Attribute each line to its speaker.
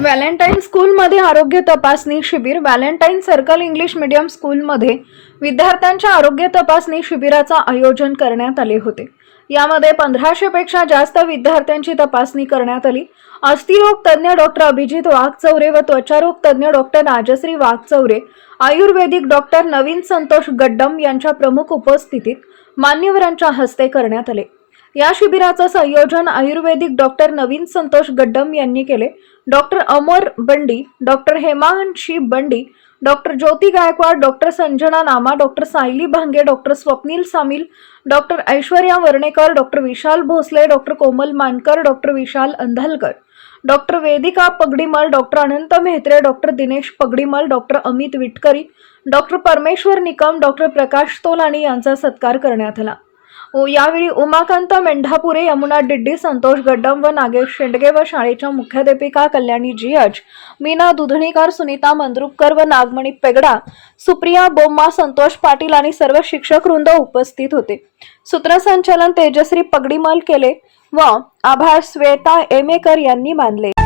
Speaker 1: Valentine स्कूलमध्ये आरोग्य तपासणी शिबिर व्हॅलेंटाईन सर्कल इंग्लिश मीडियम स्कूलमध्ये विद्यार्थ्यांच्या आरोग्य तपासणी शिबिराचं आयोजन करण्यात आले होते. यामध्ये पंधराशेपेक्षा जास्त विद्यार्थ्यांची तपासणी करण्यात आली. अस्थिरोग तज्ज्ञ डॉक्टर अभिजित वाघचौरे व त्वचारोग तज्ज्ञ डॉक्टर राजश्री वाघचौरे आयुर्वेदिक डॉक्टर नवीन संतोष गड्डम यांच्या प्रमुख उपस्थितीत मान्यवरांच्या हस्ते करण्यात आले. या शिबिराचं संयोजन आयुर्वेदिक डॉक्टर नवीन संतोष गड्डम यांनी केले. Doctor Amar Bandi doctor Hemanshi Bandi doctor Jyoti Gaikwad doctor Sanjana Nama doctor Sayali Bhange doctor Swapnil Samil doctor Aishwarya Varnekar doctor Vishal Bhosale doctor Komal Mankar doctor Vishal Andhalkar doctor Vedika Pagdimal doctor Anant Mehatre doctor Dinesh Pagdimal doctor Amit Vitkari doctor Parmeshwar Nikam doctor प्रकाश तोलाणी यांचा सत्कार करण्यात आला. यावेळी उमाकांत मेंढापुरे यमुना डिड्डी संतोष गड्डम व नागेश शेंडगे व शाळेच्या मुख्याध्यापिका कल्याणी जियज मीना दुधणीकर सुनीता मंद्रुपकर व नागमणी पेगडा सुप्रिया बोम्मा संतोष पाटील आणि सर्व शिक्षक वृंद उपस्थित होते. सूत्रसंचालन तेजश्री पगडीमल केले व आभार श्वेता एमेकर यांनी मानले.